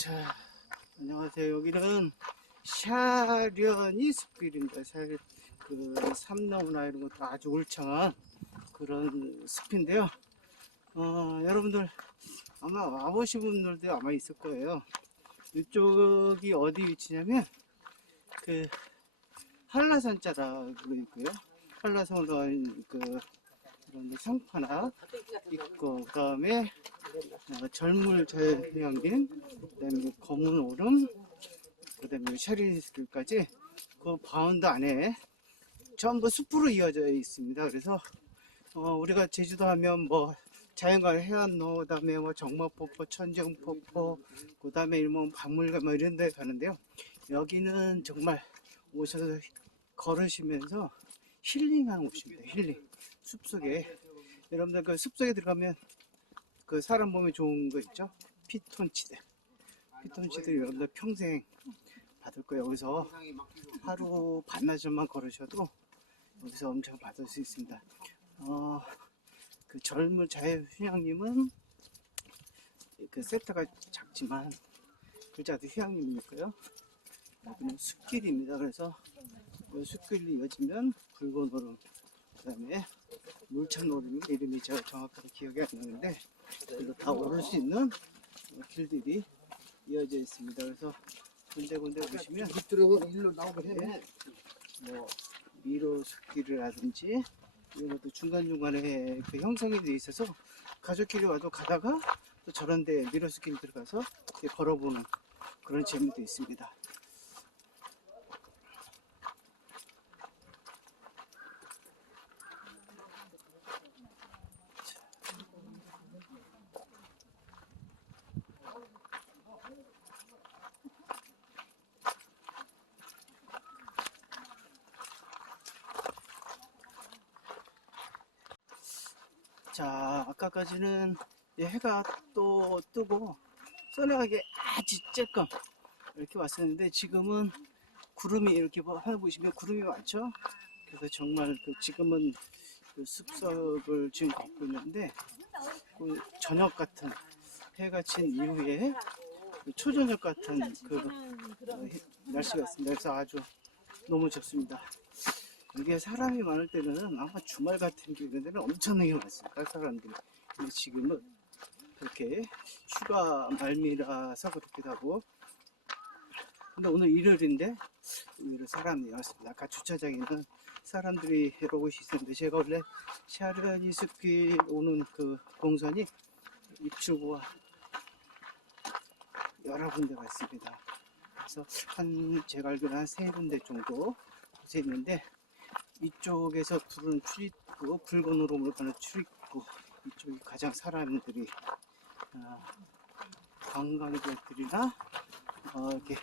자, 안녕하세요. 여기는 샤련이 숲길입니다. 삼나무나 이런 것도 아주 울창한 그런 숲인데요. 여러분들 아마 와보신 분들도 아마 있을 거예요. 이쪽이 어디 위치냐면 그 한라산 자락으로 있고요. 한라산으로 그런 성파나 있고, 그 다음에 절물 자연휴양림, 그 다음에 검은 오름, 그 다음에 샤린스길까지 그 바운드 안에 전부 숲으로 이어져 있습니다. 그래서 우리가 제주도 하면 뭐 자연과 해안로, 그 다음에 뭐 정마폭포, 천정폭포, 그 다음에 뭐 박물관 뭐 이런 데 가는데요. 여기는 정말 오셔서 걸으시면서 힐링하는 곳입니다. 힐링. 숲속에, 여러분들 그 숲속에 들어가면 그 사람 몸에 좋은 거 있죠? 피톤치드. 피톤치드 여러분들 평생 받을 거예요. 여기서 하루 반나절만 걸으셔도 여기서 엄청 받을 수 있습니다. 그 젊은 자연휴양림은 그 세트가 작지만 글자도 휴양림이니까요. 여기는 숲길입니다. 그래서 그 숲길이 이어지면 붉은 오름, 그 다음에 물찬 오름, 이름이 제가 정확하게 기억이 안 나는데 다 오를 수 있는 길들이 이어져 있습니다. 그래서 군데군데 보시면 밑으로 일로 나오게 해. 뭐 미로 숲길이라든지 이런 것도 중간중간에 그 형성이 되어 있어서 가족끼리 와도 가다가 또 저런 데 미로 숲길 들어가서 걸어보는 그런 재미도 있습니다. 자, 아까까지는 해가 또 뜨고 선명하게 아주 쬐끔 이렇게 왔었는데 지금은 구름이 이렇게 하나 보시면 구름이 많죠. 그래서 정말 지금은 그 숲속을 지금 걷고 있는데 그 저녁 같은 해가 친 이후에 그 초저녁 같은 날씨가 있습니다. 그래서 아주 너무 좋습니다. 이게 사람이 많을 때는 아마 주말 같은 경우에는 엄청나게 많습니다. 사람들이. 근데 지금은 그렇게 휴가 말미라서 그렇기도 하고. 근데 오늘 일요일인데 오늘은 사람이 많습니다. 아까 주차장에는 사람들이 여러 곳이 있었는데 제가 원래 샤르니 숲길 오는 그 동선이 입출구와 여러 군데가 있습니다. 그래서 제가 알기로는 한 3군데 정도 곳에 있는데 이쪽에서 부른 출입구, 붉은 오름으로 가는 출입구, 이쪽이 가장 사람들이 관광객들이나 이렇게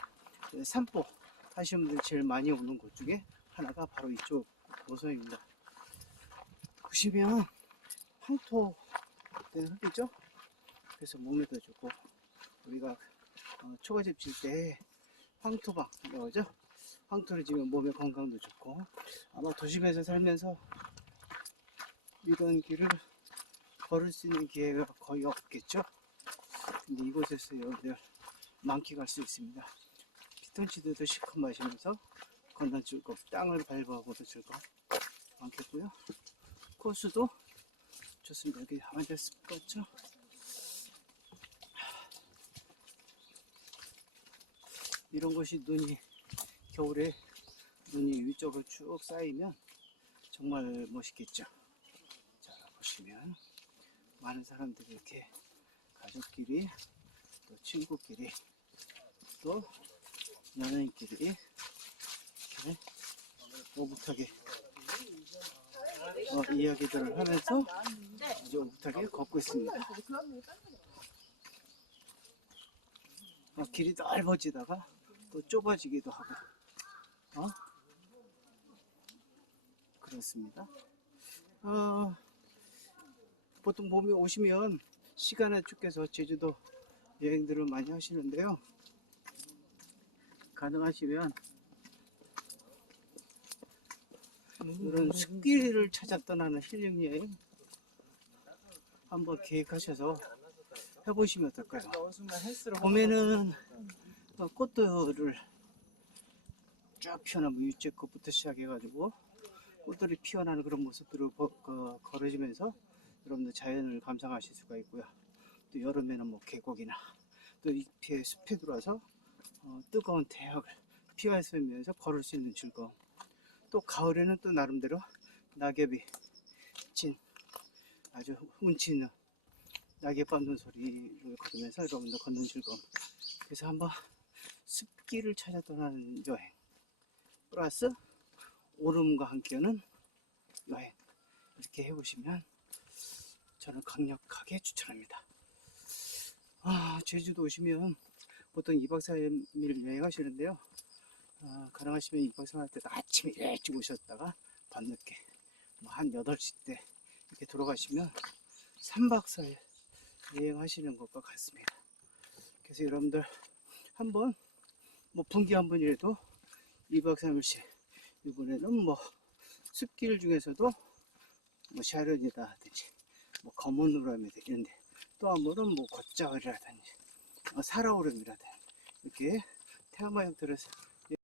산보 하시는 분들이 제일 많이 오는 곳 중에 하나가 바로 이쪽 노선입니다. 보시면 황토 때는 흙이죠. 그래서 몸에도 좋고 우리가 초가집 질 때 황토방 나오죠. 황토를 지면 몸의 건강도 좋고, 아마 도심에서 살면서 이런 길을 걸을 수 있는 기회가 거의 없겠죠. 근데 이곳에서 여러분들 만끽할 수 있습니다. 피톤치드도 실컷 마시면서 건강 즐겁고 땅을 밟아보도 즐겁고 많겠고요. 코스도 좋습니다. 여기 완전 습했죠. 이런 곳이 겨울에 눈이 위쪽으로 쭉 쌓이면 정말 멋있겠죠. 자, 보시면 많은 사람들이 이렇게 가족끼리 또 친구끼리 또 연예인끼리 이렇게 오붓하게 이야기들을 하면서 아주 오붓하게 걷고 있습니다. 길이 넓어지다가 또 좁아지기도 하고 그렇습니다. 보통 봄에 오시면 시간에 쫓겨서 제주도 여행들을 많이 하시는데요. 가능하시면 이런 숲길을 찾아 떠나는 힐링 여행 한번 계획하셔서 해보시면 어떨까요? 어느 순간 헬스를 봄에는 꽃들을 쫙 피어나면 유채꽃부터 시작해가지고 꽃들이 피어나는 그런 모습들을 걸어지면서 여러분들 자연을 감상하실 수가 있고요. 또 여름에는 뭐 계곡이나 또 잎의 숲에 들어와서 뜨거운 태양을 피하면서 걸을 수 있는 즐거움. 또 가을에는 또 나름대로 낙엽이 진 아주 운치 있는 낙엽 밟는 소리를 걸으면서 여러분들 걷는 즐거움. 그래서 한번 습기를 찾아 떠나는 여행 플러스 오름과 함께하는 여행 이렇게 해보시면 저는 강력하게 추천합니다. 제주도 오시면 보통 2박 3일 여행하시는데요. 가능하시면 2박 3일 때도 아침에 일찍 오셨다가 밤늦게 한 8시 때 이렇게 돌아가시면 3박 4일 여행하시는 것과 같습니다. 그래서 여러분들 한번 분기 한 번이라도 2박 3일씩 이번에는 숲길 중에서도 샤른이라든지 검은 우람이라든지 이런데 또 한 번은 곶자월이라든지 사라오름이라든지 이렇게 태양마 형태로